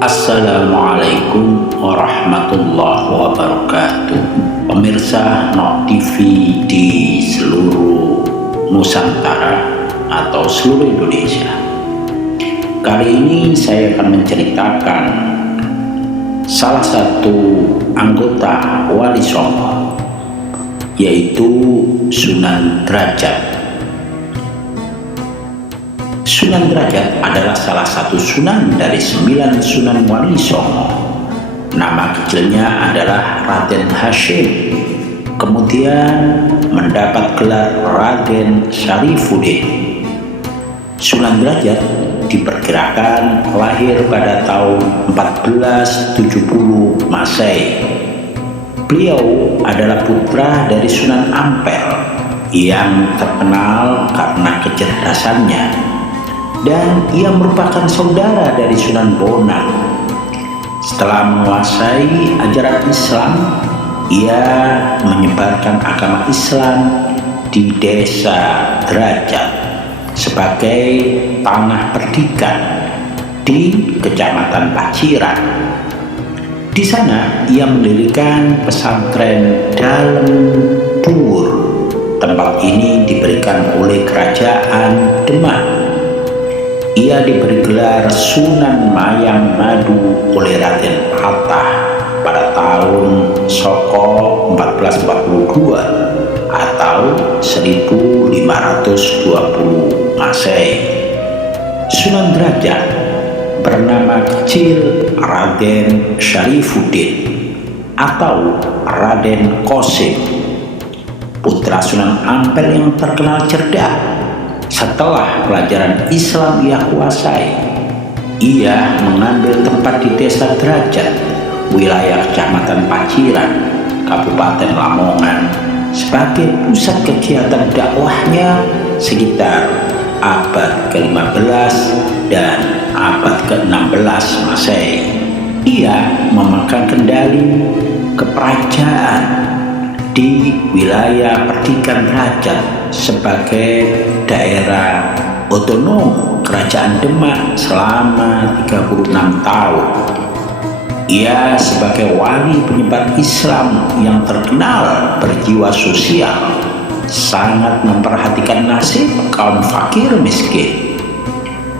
Assalamualaikum warahmatullahi wabarakatuh. Pemirsa Nok TV di seluruh Nusantara atau seluruh Indonesia. Kali ini saya akan menceritakan salah satu anggota Wali Songo, yaitu Sunan Derajat. Sunan Derajat adalah salah satu sunan dari 9 Sunan Wali Songo. Nama kecilnya adalah Raden Hasyim, kemudian mendapat gelar Raden Syarifuddin. Sunan Derajat diperkirakan lahir pada tahun 1470 Masehi. Beliau adalah putra dari Sunan Ampel yang terkenal karena kecerdasannya, dan ia merupakan saudara dari Sunan Bonang. Setelah menguasai ajaran Islam, ia menyebarkan agama Islam di desa Derajat sebagai tanah perdikan di Kecamatan Paciran. Di sana ia mendirikan pesantren Dalem Dhuwur. Tempat ini diberikan oleh Kerajaan Demak. Ia diberi gelar Sunan Mayang Madu oleh Raden Patah pada tahun Soko 1442 atau 1520 Masehi. Sunan Derajat bernama kecil Raden Syarifuddin atau Raden Qasim, putra Sunan Ampel yang terkenal cerdas. Setelah pelajaran Islam ia kuasai, ia mengambil tempat di desa Derajat, wilayah Kecamatan Paciran, Kabupaten Lamongan, sebagai pusat kegiatan dakwahnya sekitar abad ke-15 dan abad ke-16 Masehi. Ia memegang kendali keperajaan di wilayah Perdikan Derajat sebagai daerah otonom Kerajaan Demak selama 36 tahun. Ia sebagai wali penyebar Islam yang terkenal berjiwa sosial, sangat memperhatikan nasib kaum fakir miskin.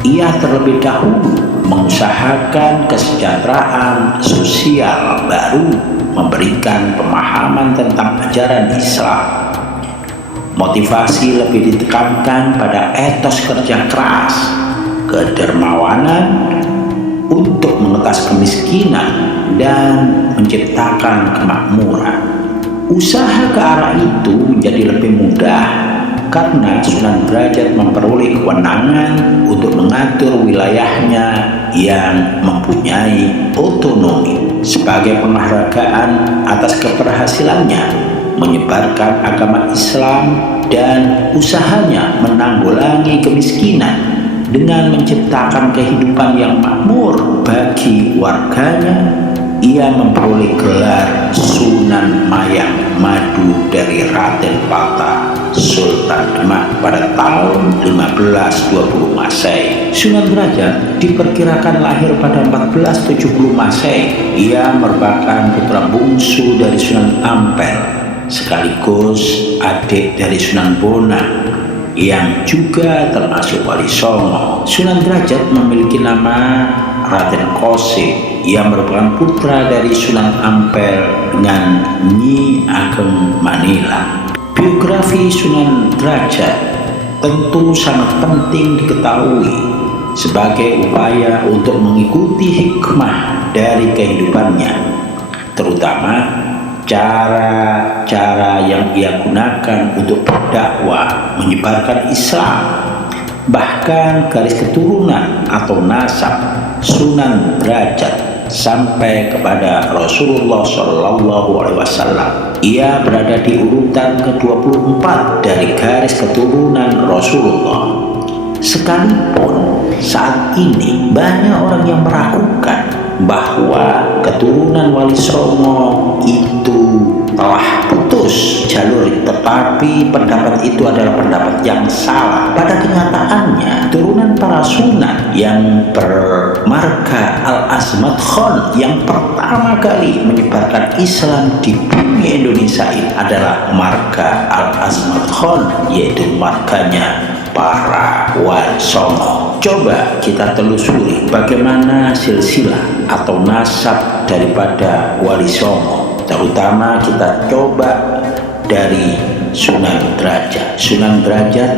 Ia terlebih dahulu mengusahakan kesejahteraan sosial, baru memberikan pemahaman tentang ajaran Islam. Motivasi lebih ditekankan pada etos kerja keras, kedermawanan untuk mengetas kemiskinan dan menciptakan kemakmuran. Usaha ke arah itu menjadi lebih mudah karena Sunan Derajat memperoleh kewenangan untuk mengatur wilayahnya yang mempunyai otonomi. Sebagai penghargaan atas keberhasilannya menyebarkan agama Islam dan usahanya menanggulangi kemiskinan dengan menciptakan kehidupan yang makmur bagi warganya, ia memperoleh gelar Sunan Mayang Madu dari Raden Patah, Sultan Demak pada tahun 1520 Masehi. Sunan Derajat diperkirakan lahir pada 1470 Masehi. Ia merupakan putra bungsu dari Sunan Ampel, sekaligus adik dari Sunan Bonang yang juga termasuk Wali Songo. Sunan Derajat memiliki nama Raden Qasim. Ia merupakan putra dari Sunan Ampel dengan Nyi Ageng Manila. Biografi Sunan Derajat tentu sangat penting diketahui sebagai upaya untuk mengikuti hikmah dari kehidupannya, terutama cara-cara yang ia gunakan untuk berdakwah, menyebarkan Islam, bahkan garis keturunan atau nasab Sunan Derajat sampai kepada Rasulullah SAW. Ia berada di urutan ke-24 dari garis keturunan Rasulullah. Sekalipun saat ini banyak orang yang meragukan bahwa keturunan Wali Songo itu telah putus jalur, tetapi pendapat itu adalah pendapat yang salah. Pada kenyataannya, turunan para sunan yang bermarga Al-Azmat Khan yang pertama kali menyebarkan Islam di bumi Indonesia ini adalah marga Al-Azmat Khan, yaitu marganya para Wali Songo. Coba kita telusuri bagaimana silsilah atau nasab daripada Wali Songo. Terutama kita coba dari Sunan Derajat. Sunan Derajat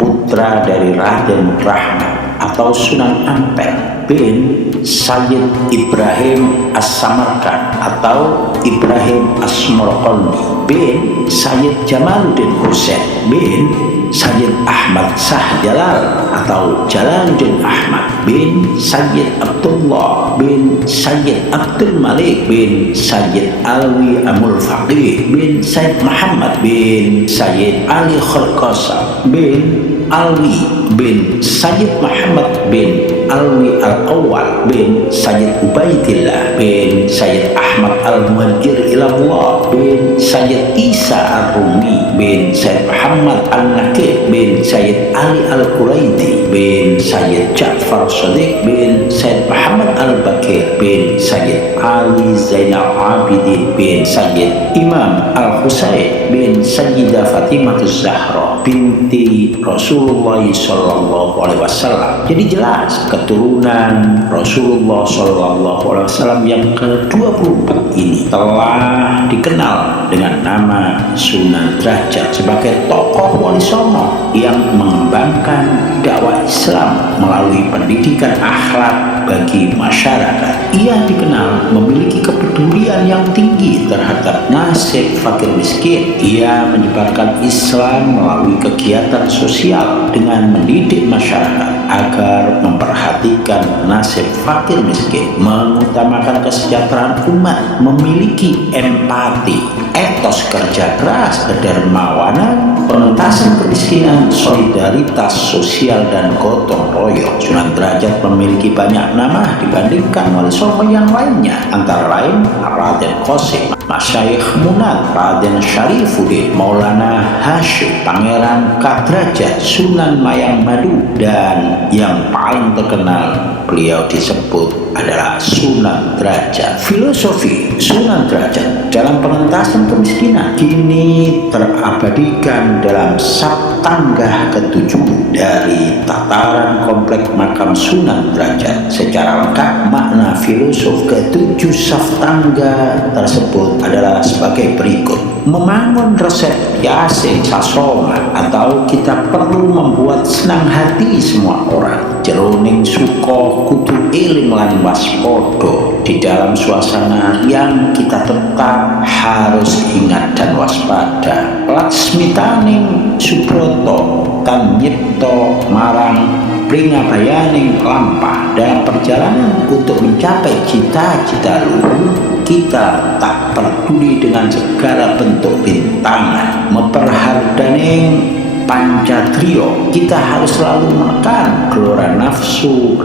putra dari Raden Rahmat atau Sunan Ampel bin Sayyid Ibrahim As-Samarkand atau Ibrahim As-Samarkandi bin Sayyid Jamaluddin Husain bin Sayyid Ahmad Shah Jalal atau Jalaluddin Ahmad bin Sayyid Abdullah bin Sayyid Abdul Malik bin Sayyid Alwi Amul Faqih bin Sayyid Muhammad bin Sayyid Ali Khalqasa bin Alwi bin Sayyid Muhammad bin Alwi Al-Awwal bin Sayyid Ubaidillah bin Sayyid Ahmad Al-Muhajir Ilallah bin Sayyid Isa Ar-Rumi bin Sayyid Muhammad Al-Nakib bin Sayyid Ali Al-Quraidi bin Sayyid Ja'far Shadiq bin Sayyid Muhammad Al-Bakir bin Sayyid Ali Zainal Abidin bin Sayyid Imam Al-Husain bin Sayyidah Fatimah Az-Zahra binti Rasulullah Sallallahu Alaihi Wasallam. Jadi jelas keturunan Rasulullah Sallallahu Alaihi Wasallam yang ke-24 ini telah dikenal dengan nama Sunan Derajat sebagai tokoh Wali Songo yang mengembangkan dakwah Islam melalui pendidikan akhlak bagi masyarakat. Ia dikenal memiliki kepedulian yang tinggi terhadap nasib fakir miskin. Ia menyebarkan Islam melalui kegiatan sosial dengan mendidik masyarakat agar memperhatikan nasib fakir miskin, mengutamakan kesejahteraan umat, memiliki empati, etos kerja keras, kedermawanan, penuntasan kemiskinan, solidaritas sosial, dan gotong royong. Sunan Derajat memiliki banyak nama dibandingkan Wali Songo yang lainnya, antara lain Raden Qasim, Masyayikh Munad, Raden Syarifuddin, Maulana Hashim, Pangeran Kadrajat, Sunan Mayang Madu, dan yang paling terkenal beliau disebut adalah Sunan Derajat. Filosofi Sunan Derajat dalam pengentasan kemiskinan kini terabadikan dalam Saptanggah ke-7 dari tataran kompleks makam Sunan Derajat. Secara lengkap, makna filosof ke-7 Saptanggah tersebut adalah sebagai berikut: membangun resep Yasin Sasoma atau kita perlu membuat senang hati semua orang. Jeroning suko kudu eling lan waspodo. Di dalam suasana yang kita tetap harus ingat dan waspada. Laksmitaning Subroto tan nyipto marang pringabayaning lampah. Dalam perjalanan untuk mencapai cita-cita luhur, kita tak peduli dengan segala bentuk rintangan. Memperhardaning pancadrio, kita harus selalu menekan gelora nafsu,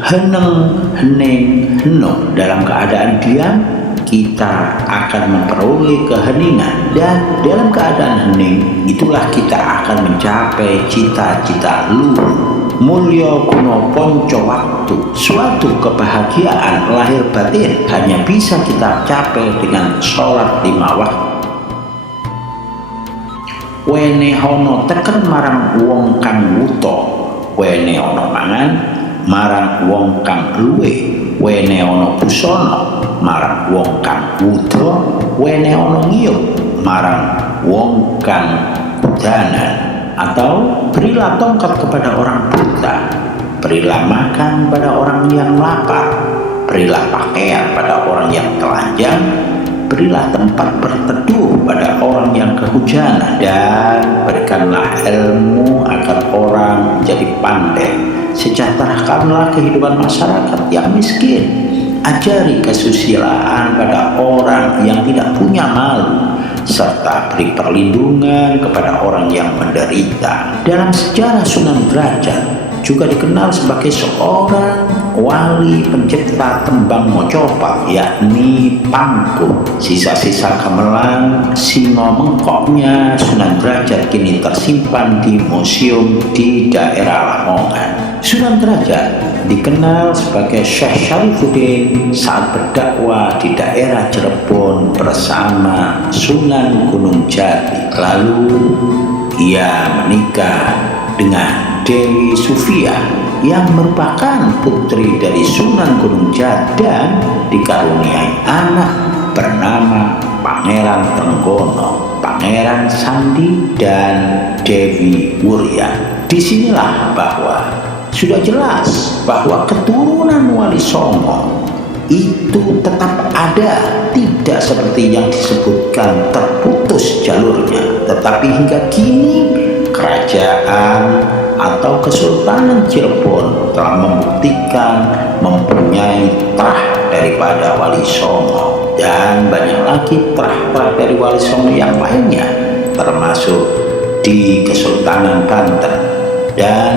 heneng, hening, henung. Dalam keadaan diam, kita akan memperoleh keheningan, dan dalam keadaan hening itulah kita akan mencapai cita-cita luhur. Mulya kuno ponco waktu, suatu kebahagiaan lahir batin hanya bisa kita capai dengan sholat 5 waktu. Wenehono teken marang wong kang wuta, wenehono mangan marang wong kang luwe, wenehono busana marang wong kang wuda, wenehono ngiyup marang wong kang kudanan. Atau berilah tongkat kepada orang buta, berilah makan pada orang yang lapar, berilah pakaian pada orang yang telanjang, berilah tempat berteduh pada orang yang kehujanan, dan berikanlah ilmu agar orang menjadi pandai. Sejahterakanlah kehidupan masyarakat yang miskin. Ajari kesusilaan pada orang yang tidak punya malu, serta beri perlindungan kepada orang yang menderita. Dalam sejarah, Sunan Derajat juga dikenal sebagai seorang wali pencipta tembang mocopat, yakni pangku. Sisa-sisa gamelan singo mengkoknya Sunan Derajat kini tersimpan di museum di daerah Lamongan. Sunan Derajat dikenal sebagai Syekh Syarifuddin saat berdakwah di daerah Cirebon bersama Sunan Gunung Jati. Lalu ia menikah dengan Dewi Sufia yang merupakan putri dari Sunan Gunung Jati dan dikaruniai anak bernama Pangeran Trenggono, Pangeran Sandi, dan Dewi Wurya. Disinilah bahwa sudah jelas bahwa keturunan Wali Songo itu tetap ada, tidak seperti yang disebutkan terputus jalurnya, tetapi hingga kini kerajaan atau Kesultanan Cirebon telah membuktikan mempunyai trah daripada Wali Songo, dan banyak lagi trah-trah dari Wali Songo yang lainnya, termasuk di Kesultanan Banten dan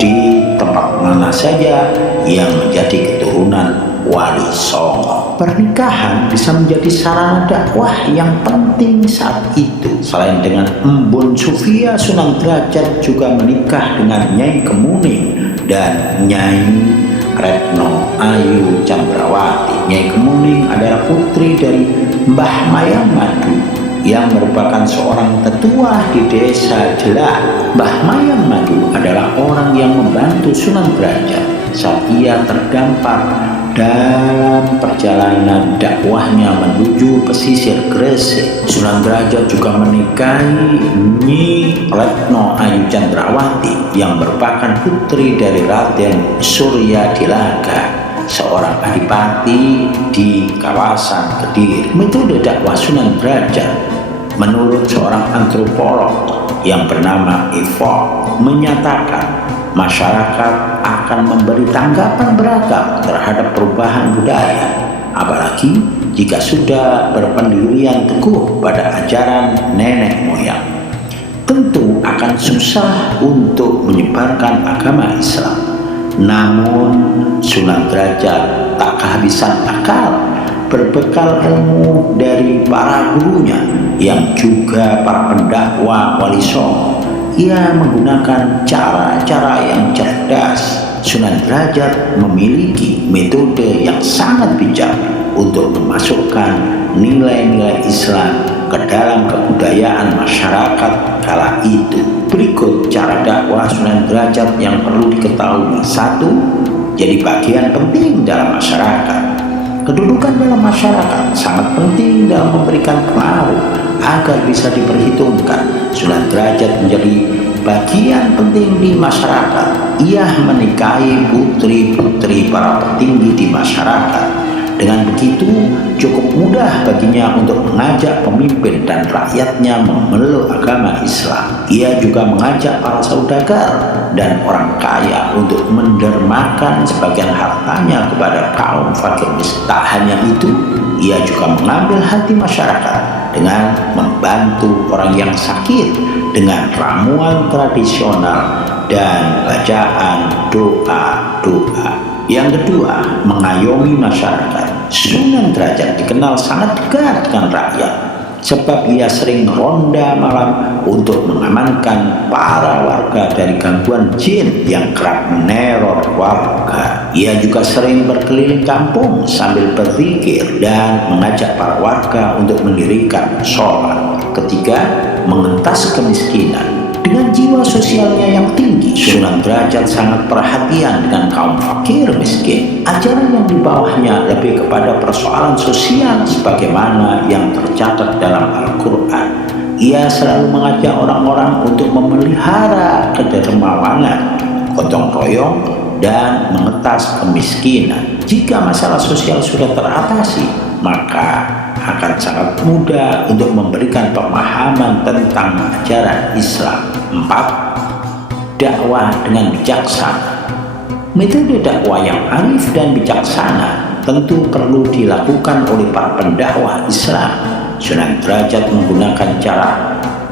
di tempat mana saja yang menjadi keturunan Wali Songo. Pernikahan bisa menjadi sarana dakwah yang penting saat itu. Selain dengan Embun Sufia, Sunan Derajat juga menikah dengan Nyai Kemuning dan Nyai Retno Ayu Candrawati. Nyai Kemuning adalah putri dari Mbah Mayang Madu yang merupakan seorang tetua di desa Jelah. Mbah Mayang Madu adalah orang yang membantu Sunan Derajat saat ia terdampar dalam perjalanan dakwahnya menuju pesisir Gresik. Sunan Derajat juga menikahi Nyi Retno Ayu Candrawati yang merupakan putri dari Raden Surya Dilaga, seorang adipati di kawasan Kediri. Metode dakwah Sunan Derajat menurut seorang antropolog yang bernama Evok menyatakan masyarakat akan memberi tanggapan beragam terhadap perubahan budaya, apalagi jika sudah berpendirian teguh pada ajaran nenek moyang. Tentu akan susah untuk menyebarkan agama Islam. Namun Sunan Derajat tak kehabisan akal, berbekal ilmu dari para gurunya yang juga para pendakwah Wali Songo. Ia menggunakan cara-cara yang cerdas. Sunan Derajat memiliki metode yang sangat bijak untuk memasukkan nilai-nilai Islam ke dalam kebudayaan masyarakat kala itu. Berikut cara dakwah Sunan Derajat yang perlu diketahui. 1. Jadi bagian penting dalam masyarakat. Kedudukan dalam masyarakat sangat penting dalam memberikan pengaruh agar bisa diperhitungkan. Sunan Derajat menjadi bagian penting di masyarakat. Ia menikahi putri-putri para petinggi di masyarakat. Dengan begitu, cukup mudah baginya untuk mengajak pemimpin dan rakyatnya memeluk agama Islam. Ia juga mengajak para saudagar dan orang kaya untuk mendermakan sebagian hartanya kepada kaum fakir miskin. Tak hanya itu, ia juga mengambil hati masyarakat dengan membantu orang yang sakit dengan ramuan tradisional dan bacaan doa-doa. Yang kedua, mengayomi masyarakat. Sunan Derajat dikenal sangat dekat dengan rakyat sebab ia sering ronda malam untuk mengamankan para warga dari gangguan jin yang kerap meneror warga. Ia juga sering berkeliling kampung sambil berzikir dan mengajak para warga untuk mendirikan sholat. Ketiga, mengentas kemiskinan. Dengan jiwa sosialnya yang tinggi, Sunan Derajat sangat perhatian dengan kaum fakir miskin. Ajaran yang dibawahnya lebih kepada persoalan sosial sebagaimana yang tercatat dalam Al-Quran. Ia selalu mengajak orang-orang untuk memelihara kedermawanan, gotong royong, dan mengetas kemiskinan. Jika masalah sosial sudah teratasi, maka akan sangat mudah untuk memberikan pemahaman tentang ajaran Islam. 4. Dakwah dengan bijaksana. Metode dakwah yang arif dan bijaksana tentu perlu dilakukan oleh para pendakwah Islam. Sunan Derajat menggunakan cara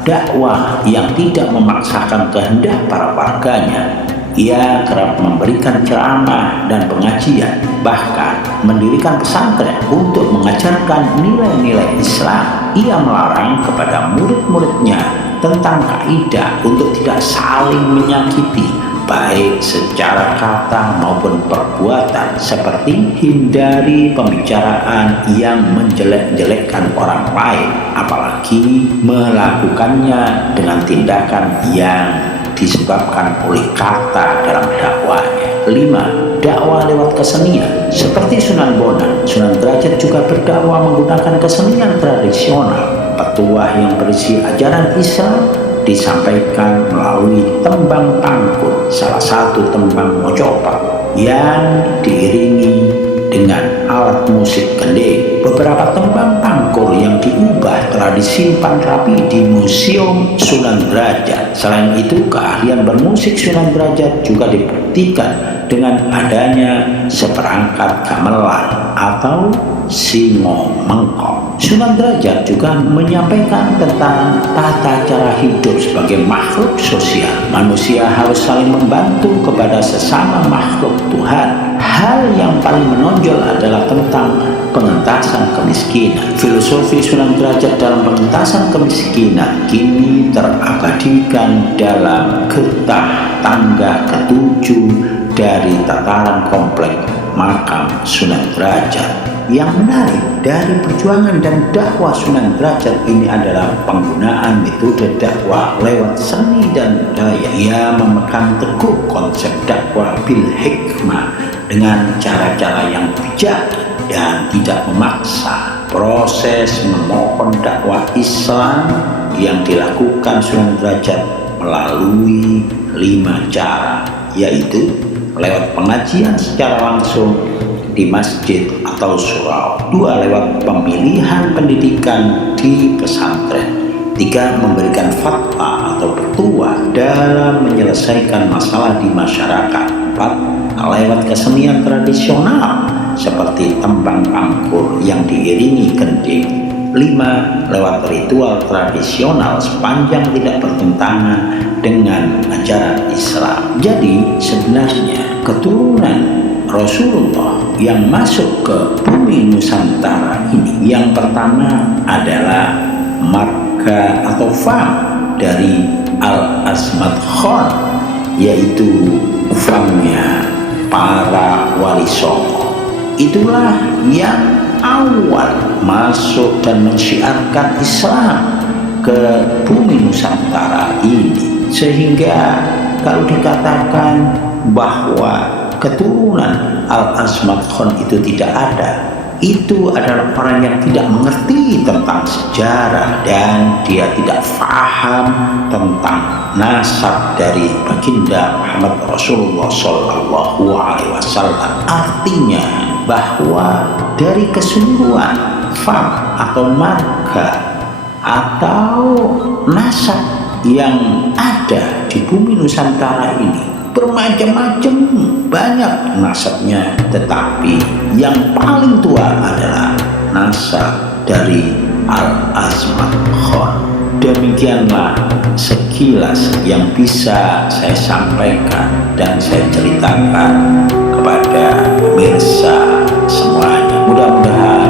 dakwah yang tidak memaksakan kehendak para warganya. Ia kerap memberikan ceramah dan pengajian, bahkan mendirikan pesantren untuk mengajarkan nilai-nilai Islam. Ia melarang kepada murid-muridnya tentang kaidah untuk tidak saling menyakiti, baik secara kata maupun perbuatan, seperti hindari pembicaraan yang menjelek-jelekkan orang lain, apalagi melakukannya dengan tindakan yang disebabkan oleh kata dalam dakwahnya. 5. Dakwah lewat kesenian. Seperti Sunan Bonang, Sunan Derajat juga berdakwah menggunakan kesenian tradisional. Petuah yang berisi ajaran Islam disampaikan melalui tembang pangkur, salah satu tembang mojopat yang diiringi dengan alat musik gending. Beberapa tembang pangkur yang diubah telah disimpan rapi di Museum Sunan Derajat. Selain itu, keahlian bermusik Sunan Derajat juga dibuktikan dengan adanya seperangkat gamelan atau singo mengkok. Sunan Derajat juga menyampaikan tentang tata cara hidup sebagai makhluk sosial. Manusia harus saling membantu kepada sesama makhluk Tuhan. Hal yang paling menonjol adalah tentang pengentasan kemiskinan. Filosofi Sunan Derajat dalam pengentasan kemiskinan kini terabadikan dalam getah tangga ketujuh dari tataran komplek makam Sunan Derajat. Yang menarik dari perjuangan dan dakwah Sunan Derajat ini adalah penggunaan metode dakwah lewat seni dan budaya. Ia memegang teguh konsep dakwah bil hikmah dengan cara-cara yang bijak dan tidak memaksa. Proses memohon dakwah Islam yang dilakukan Sunan Derajat melalui 5 cara, yaitu lewat pengajian secara langsung di masjid atau surau. 2. Lewat pemilihan pendidikan di pesantren. 3. Memberikan fatwa atau petua dalam menyelesaikan masalah di masyarakat. 4. Lewat kesenian tradisional seperti tembang pangkur yang diiringi gending. 5. Lewat ritual tradisional sepanjang tidak bertentangan dengan ajaran Islam. Jadi sebenarnya keturunan Rasulullah yang masuk ke bumi Nusantara ini, yang pertama adalah marga atau fam dari Al-Azmat Khan, yaitu famnya para wali songo. Itulah yang awal masuk dan mensyiarkan Islam ke bumi Nusantara ini, sehingga kalau dikatakan bahwa keturunan Al-Azmat Khan itu tidak ada, itu adalah orang yang tidak mengerti tentang sejarah dan dia tidak paham tentang nasab dari baginda Muhammad Rasulullah Shallallahu Alaihi Wasallam. Artinya bahwa dari keseluruhan fam atau marga atau nasab yang ada di bumi Nusantara ini bermacam-macam, banyak nasabnya, tetapi yang paling tua adalah nasab dari Al-Azmat Khan. Demikianlah sekilas yang bisa saya sampaikan dan saya ceritakan kepada pemirsa semuanya. Mudah-mudahan